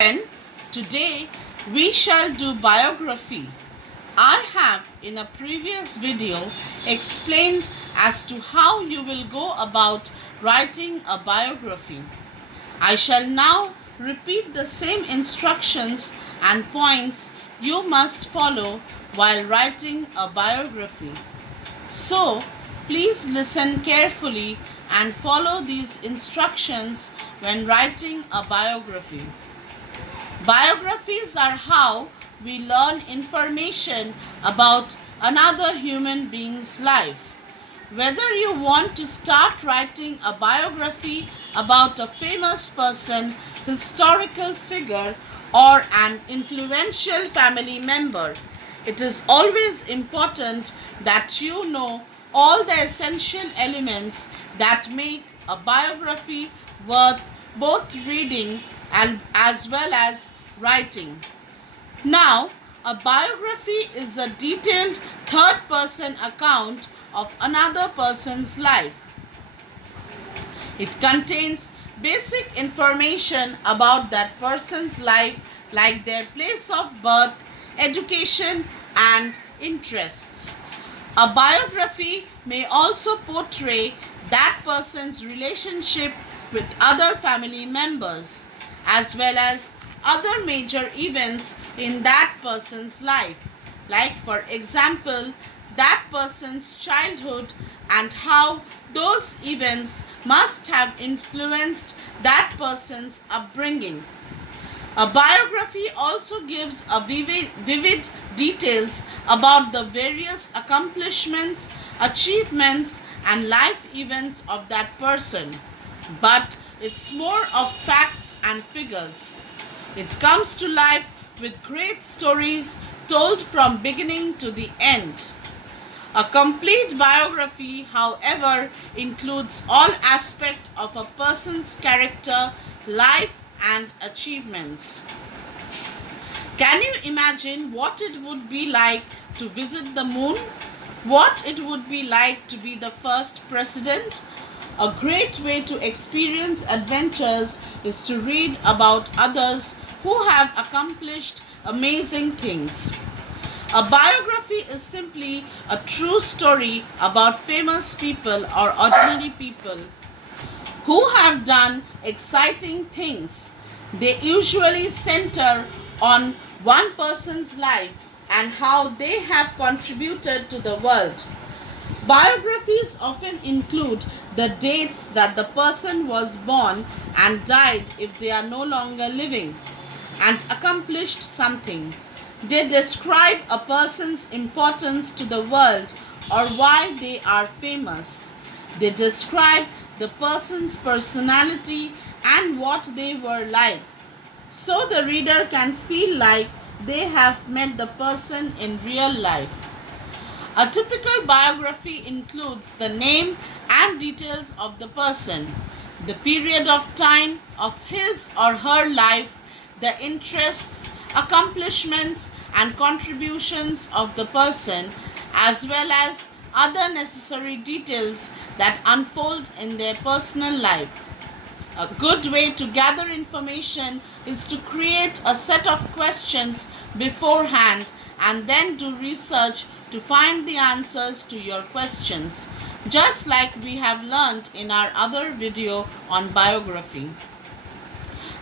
Then, today we shall do biography. I have in a previous video explained as to how you will go about writing a biography. I shall now repeat the same instructions and points you must follow while writing a biography. So, please listen carefully and follow these instructions when writing a biography. Biographies are how we learn information about another human being's life. Whether you want to start writing a biography about a famous person, historical figure, or an influential family member, it is always important that you know all the essential elements that make a biography worth both reading and as well as writing. Now, a biography is a detailed third person account of another person's life. It contains basic information about that person's life, like their place of birth, education, and interests. A biography may also portray that person's relationship with other family members, as well as other major events in that person's life, like, for example, that person's childhood and how those events must have influenced that person's upbringing. A biography also gives a vivid details about the various accomplishments, achievements, and life events of that person. But it's more of facts and figures. It comes to life with great stories told from beginning to the end. A complete biography, however, includes all aspects of a person's character, life, and achievements. Can you imagine what it would be like to visit the moon? What it would be like to be the first president? A great way to experience adventures is to read about others who have accomplished amazing things. A biography is simply a true story about famous people or ordinary people who have done exciting things. They usually center on one person's life and how they have contributed to the world. Biographies often include the dates that the person was born and died if they are no longer living and accomplished something. They describe a person's importance to the world or why they are famous. They describe the person's personality and what they were like, so the reader can feel like they have met the person in real life. A typical biography includes the name and details of the person, the period of time of his or her life, the interests, accomplishments, and contributions of the person, as well as other necessary details that unfold in their personal life. A good way to gather information is to create a set of questions beforehand and then do research to find the answers to your questions, just like we have learned in our other video on biography.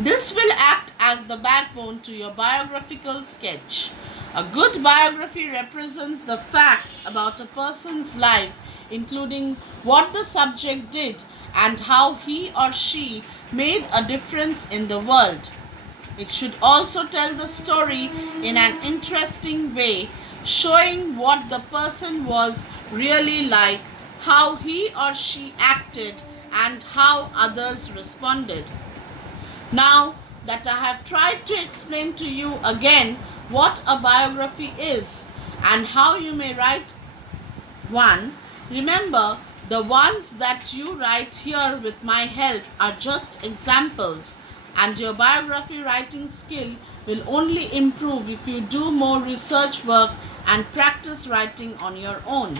This will act as the backbone to your biographical sketch. A good biography represents the facts about a person's life, including what the subject did and how he or she made a difference in the world. It should also tell the story in an interesting way, showing what the person was really like, how he or she acted, and how others responded. Now that I have tried to explain to you again what a biography is and how you may write one, remember the ones that you write here with my help are just examples, and your biography writing skill will only improve if you do more research work and practice writing on your own.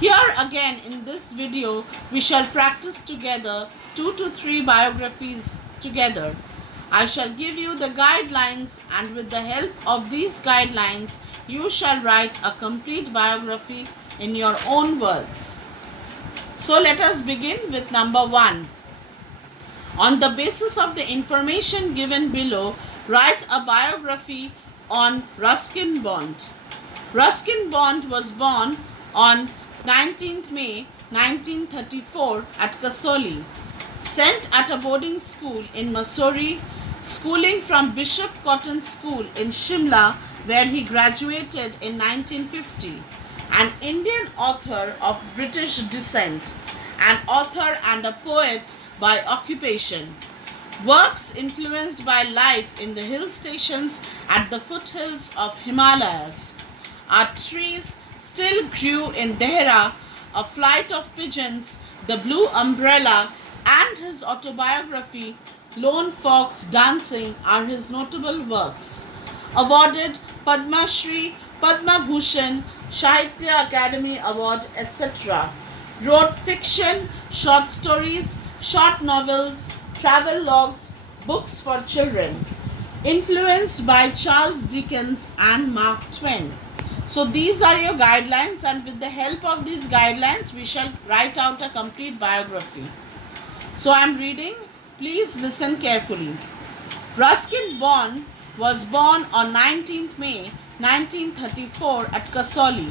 Here again in this video, we shall practice together 2 to 3 biographies together. I shall give you the guidelines, and with the help of these guidelines, you shall write a complete biography in your own words. So let us begin with number 1. On the basis of the information given below, write a biography on Ruskin Bond. Ruskin Bond was born on 19th May 1934 at Kasoli. Sent at a boarding school in Missouri, schooling from Bishop Cotton School in Shimla, where he graduated in 1950. An Indian author of British descent, an author and a poet by occupation. Works influenced by life in the hill stations at the foothills of Himalayas. Our trees still grew in Dehra, A Flight of Pigeons, The Blue Umbrella, and his autobiography, Lone Fox Dancing, are his notable works. Awarded Padma Shri, Padma Bhushan, Sahitya Academy Award, etc. Wrote fiction, short stories, short novels, travel logs, books for children. Influenced by Charles Dickens and Mark Twain. So these are your guidelines, and with the help of these guidelines, we shall write out a complete biography. So I am reading. Please listen carefully. Ruskin Bond was born on 19th May 1934 at Kasoli.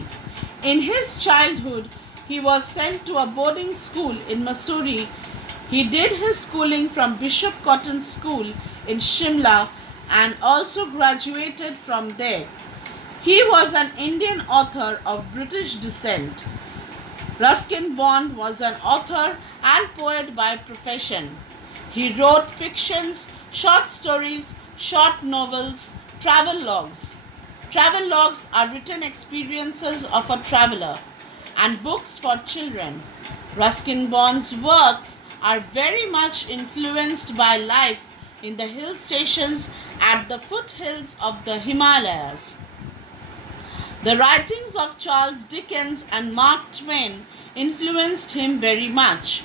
In his childhood, he was sent to a boarding school in Missouri. He did his schooling from Bishop Cotton School in Shimla and also graduated from there. He was an Indian author of British descent. Ruskin Bond was an author and poet by profession. He wrote fictions, short stories, short novels, travel logs. Travel logs are written experiences of a traveler, and books for children. Ruskin Bond's works are very much influenced by life in the hill stations at the foothills of the Himalayas. The writings of Charles Dickens and Mark Twain influenced him very much.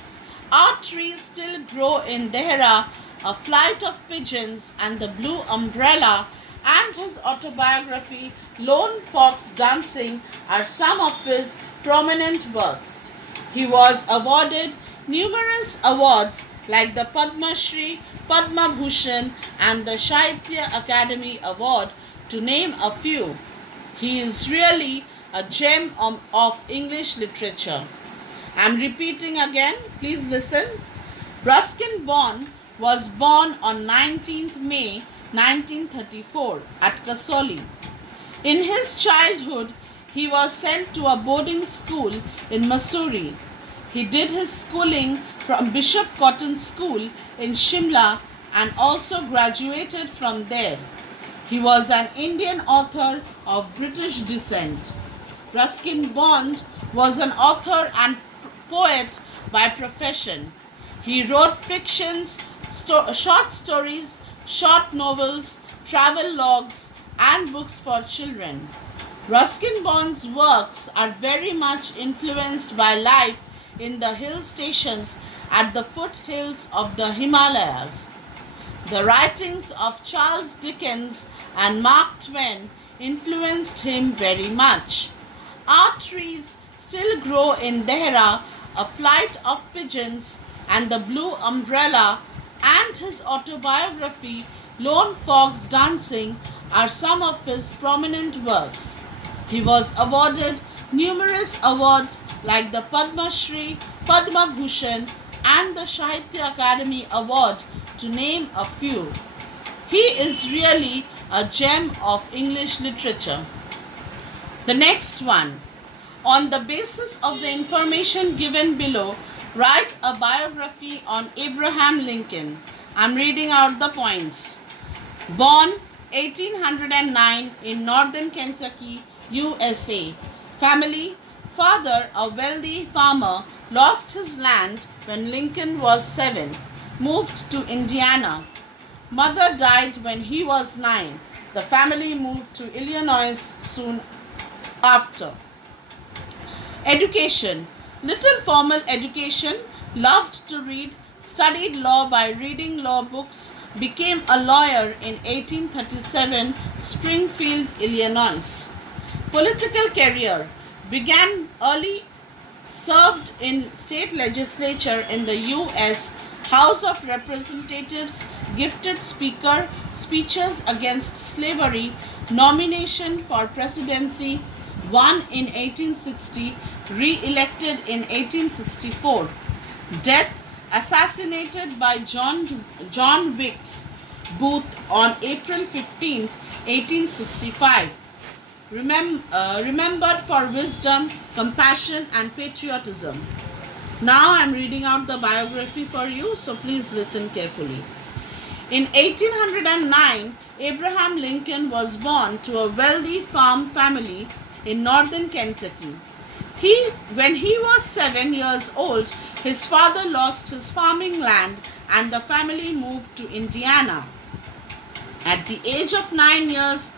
Our trees still grow in Dehra, A Flight of Pigeons, and The Blue Umbrella, and his autobiography, Lone Fox Dancing, are some of his prominent works. He was awarded numerous awards like the Padma Shri, Padma Bhushan, and the Sahitya Academy Award, to name a few. He is really a gem of English literature. I am repeating again, please listen. Ruskin Bond was born on 19th May 1934 at Kasoli. In his childhood, he was sent to a boarding school in Missouri. He did his schooling from Bishop Cotton School in Shimla and also graduated from there. He was an Indian author of British descent. Ruskin Bond was an author and poet by profession. He wrote fictions, short stories, short novels, travel logs, and books for children. Ruskin Bond's works are very much influenced by life in the hill stations at the foothills of the Himalayas. The writings of Charles Dickens and Mark Twain influenced him very much. Our trees still grow in Dehra, A Flight of Pigeons, and The Blue Umbrella, and his autobiography, Lone Fox Dancing, are some of his prominent works. He was awarded numerous awards like the Padma Shri, Padma Bhushan, and the Sahitya Academy Award, to name a few. He is really a gem of English literature. The next one. On the basis of the information given below, write a biography on Abraham Lincoln. I'm reading out the points. Born 1809 in northern Kentucky, USA. Family: father, a wealthy farmer, lost his land when Lincoln was 7, moved to Indiana. Mother died when he was 9. The family moved to Illinois soon after. Education: little formal education, loved to read, studied law by reading law books, became a lawyer in 1837, Springfield, Illinois. Political career began early, served in state legislature in the US House of Representatives, gifted speaker, speeches against slavery, nomination for presidency, won in 1860, re-elected in 1864. Death, assassinated by John Wilkes Booth on April 15, 1865. Remembered for wisdom, compassion, and patriotism. Now I am reading out the biography for you, so please listen carefully. In 1809, Abraham Lincoln was born to a wealthy farm family in northern Kentucky. When he was 7 years old, his father lost his farming land and the family moved to Indiana. At the age of 9 years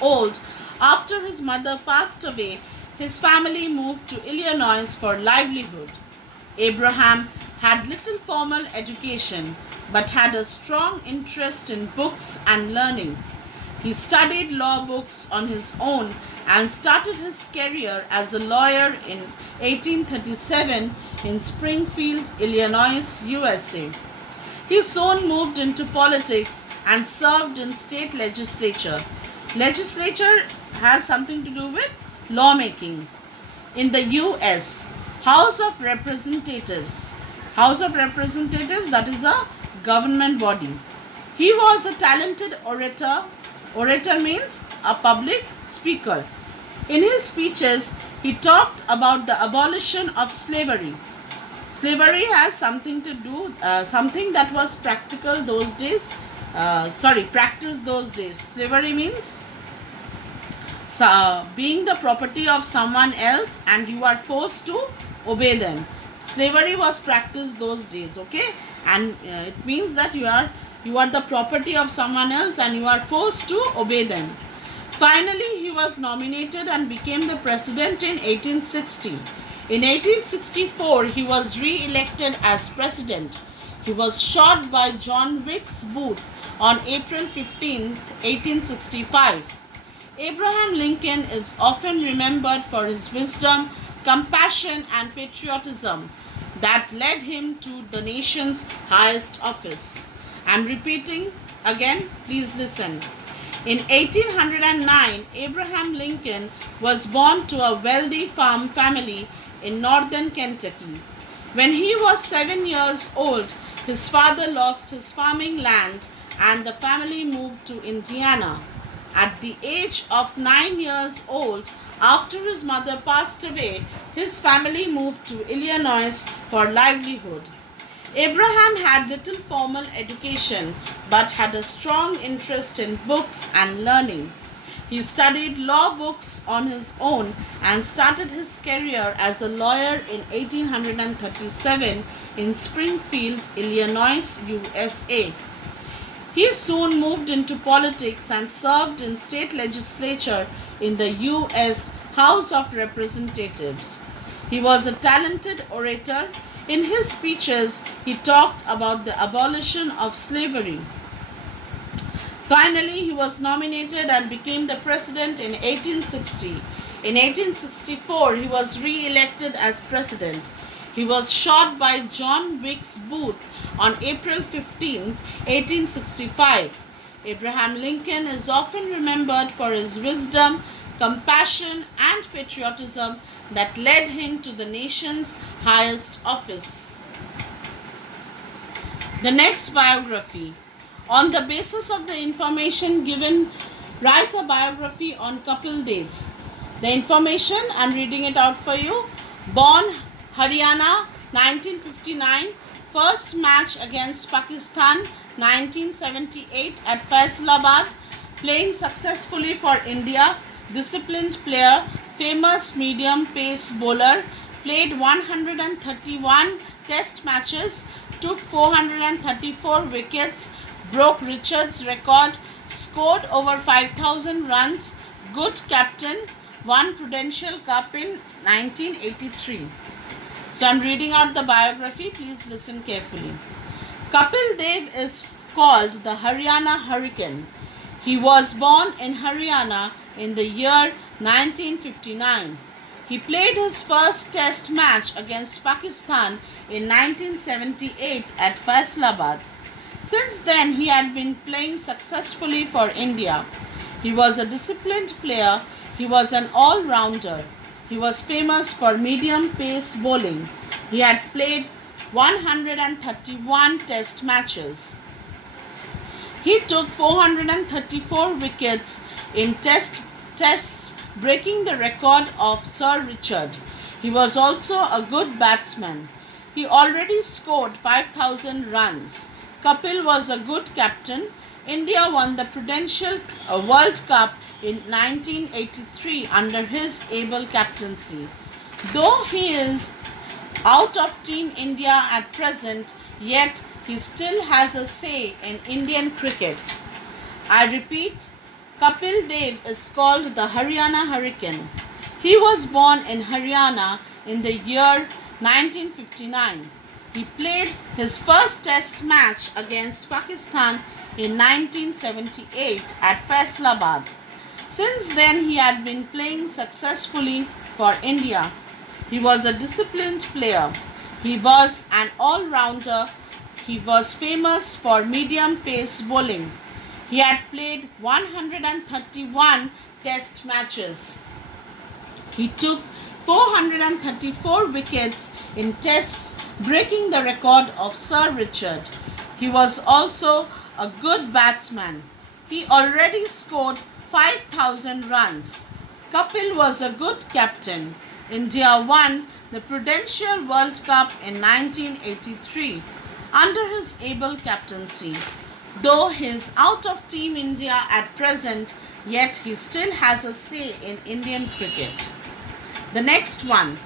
old, after his mother passed away, his family moved to Illinois for livelihood. Abraham had little formal education but had a strong interest in books and learning. He studied law books on his own and started his career as a lawyer in 1837 in Springfield, Illinois, USA. He soon moved into politics and served in state legislature. Legislature has something to do with lawmaking. In the US, House of Representatives. House of Representatives, that is a government body. He was a talented orator. Orator means a public speaker. In his speeches, he talked about the abolition of slavery. Slavery has something to do, something that was practical those days. Practiced those days. Slavery means being the property of someone else and you are forced to obey them. Slavery was practiced those days, okay? And it means that you are the property of someone else and you are forced to obey them. Finally, he was nominated and became the president in 1860. In 1864, he was re-elected as president. He was shot by John Wilkes Booth on April 15, 1865. Abraham Lincoln is often remembered for his wisdom, compassion, and patriotism that led him to the nation's highest office. I'm repeating again, please listen. In 1809, Abraham Lincoln was born to a wealthy farm family in northern Kentucky. When he was 7 years old, his father lost his farming land and the family moved to Indiana. At the age of 9 years old, after his mother passed away, his family moved to Illinois for livelihood. Abraham had little formal education but had a strong interest in books and learning. He studied law books on his own and started his career as a lawyer in 1837 in Springfield, Illinois, USA. He soon moved into politics and served in state legislature in the US House of Representatives. He was a talented orator. In his speeches, he talked about the abolition of slavery. Finally, he was nominated and became the president in 1860. In 1864, he was re-elected as president. He was shot by John Wilkes Booth on April 15, 1865. Abraham Lincoln is often remembered for his wisdom, compassion, and patriotism that led him to the nation's highest office. The next biography. On the basis of the information given, write a biography on Kapil Dev. The information, I'm reading it out for you. Born Haryana, 1959. First match against Pakistan, 1978 at Faisalabad. Playing successfully for India. Disciplined player, famous medium pace bowler. Played 131 test matches. Took 434 wickets. Broke Richard's record. Scored over 5,000 runs. Good captain. Won Prudential Cup in 1983. So I'm reading out the biography. Please listen carefully. Kapil Dev is called the Haryana Hurricane. He was born in Haryana in the year 1959. He played his first test match against Pakistan in 1978 at Faisalabad. Since then, he had been playing successfully for India. He was a disciplined player. He was an all-rounder. He was famous for medium pace bowling. He had played 131 test matches. He took 434 wickets in tests, breaking the record of Sir Richard. He was also a good batsman. He already scored 5,000 runs. Kapil was a good captain. India won the Prudential World Cup in 1983 under his able captaincy. Though he is out of Team India at present, yet he still has a say in Indian cricket. I repeat, Kapil Dev is called the Haryana Hurricane. He was born in Haryana in the year 1959. He played his first test match against Pakistan in 1978 at Faisalabad. Since then, he had been playing successfully for India. He was a disciplined player. He was an all-rounder. He was famous for medium pace bowling. He had played 131 test matches. He took 434 wickets in tests, breaking the record of Sir Richard. He was also a good batsman. He already scored 5,000 runs. Kapil was a good captain. India won the Prudential World Cup in 1983 under his able captaincy. Though he is out of Team India at present, yet he still has a say in Indian cricket. The next one.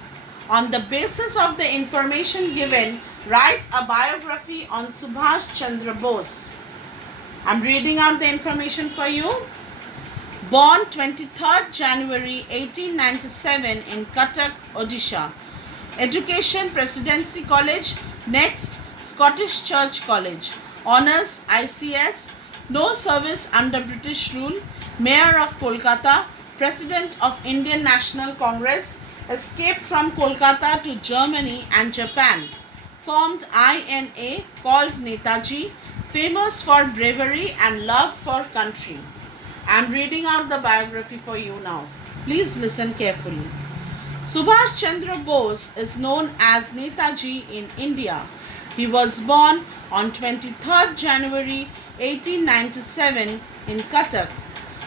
On the basis of the information given, write a biography on Subhash Chandra Bose. I'm reading out the information for you. Born 23rd January 1897 in Cuttack, Odisha. Education Presidency College. Next, Scottish Church College. Honours ICS. No service under British rule. Mayor of Kolkata. President of Indian National Congress. Escaped from Kolkata to Germany and Japan. Formed INA called Netaji. Famous for bravery and love for country. I am reading out the biography for you now. Please listen carefully. Subhash Chandra Bose is known as Netaji in India. He was born on 23rd January 1897 in Cuttack.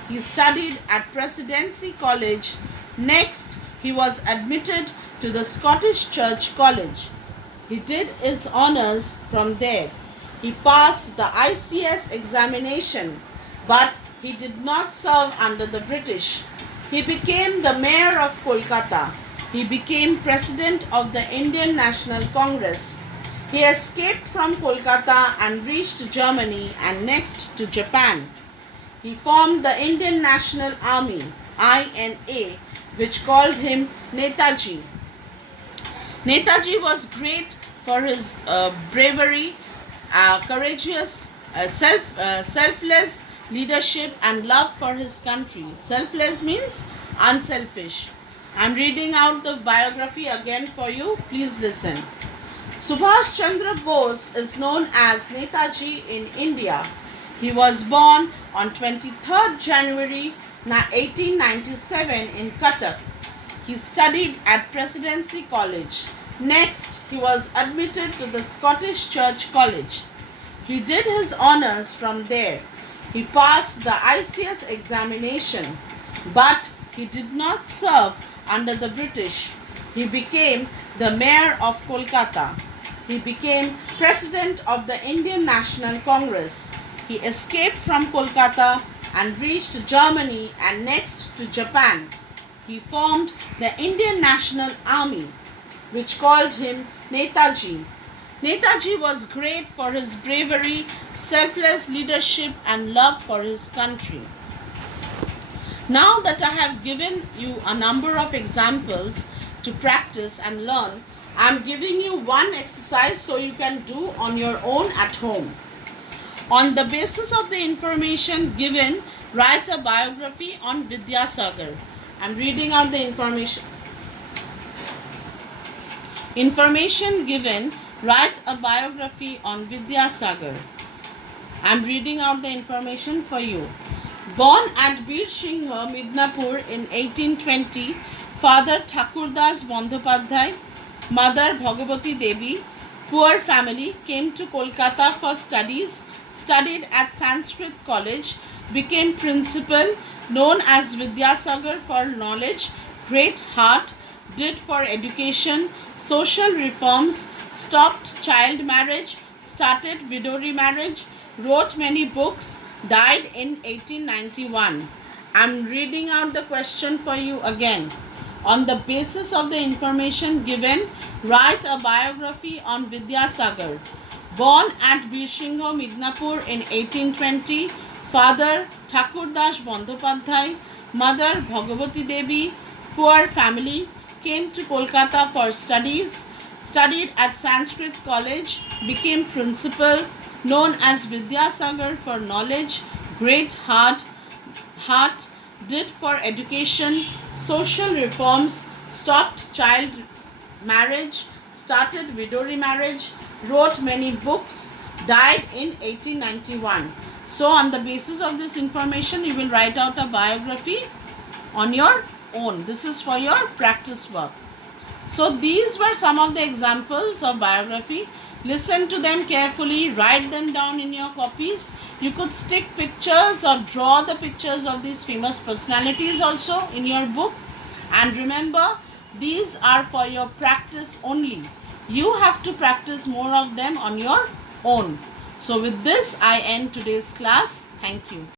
He studied at Presidency College. Next, he was admitted to the Scottish Church College. He did his honours from there. He passed the ICS examination, but he did not serve under the British. He became the Mayor of Kolkata. He became President of the Indian National Congress. He escaped from Kolkata and reached Germany and next to Japan. He formed the Indian National Army, INA, which called him Netaji. Netaji was great for his bravery, courageous, selfless leadership and love for his country. Selfless means unselfish. I'm reading out the biography again for you. Please listen. Subhash Chandra Bose is known as Netaji in India. He was born on 23rd January 1897 in Cuttack. He studied at Presidency College. Next, he was admitted to the Scottish Church College. He did his honours from there. He passed the ICS examination, but he did not serve under the British. He became the Mayor of Kolkata. He became President of the Indian National Congress. He escaped from Kolkata and reached Germany and next to Japan. He formed the Indian National Army, which called him Netaji. Netaji was great for his bravery, selfless leadership and love for his country. Now that I have given you a number of examples to practice and learn, I'm giving you one exercise so you can do on your own at home. On the basis of the information given, write a biography on Vidyasagar. I'm reading out the information. Information given, write a biography on Vidyasagar. I'm reading out the information for you. Born at Bir Singha, Midnapur in 1820, father Thakurdas Bandhopadhyay, mother Bhagavati Devi, poor family, came to Kolkata for studies, studied at Sanskrit College, became principal, known as Vidyasagar for knowledge, great heart, did for education, social reforms, stopped child marriage, started widow remarriage, wrote many books, died in 1891. I'm reading out the question for you again. On the basis of the information given, write a biography on Vidyasagar. Born at Birsingho, Midnapur in 1820, father Thakurdas Bandhopadhyay, mother Bhagavati Devi, poor family, came to Kolkata for studies, studied at Sanskrit College, became principal, known as Vidyasagar for knowledge, great heart, did for education, social reforms, stopped child marriage, started widow remarriage, wrote many books, died in 1891. So on the basis of this information, you will write out a biography on your own. This is for your practice work. So these were some of the examples of biography. Listen to them carefully, write them down in your copies. You could stick pictures or draw the pictures of these famous personalities also in your book. And remember, these are for your practice only. You have to practice more of them on your own. So with this, I end today's class. Thank you.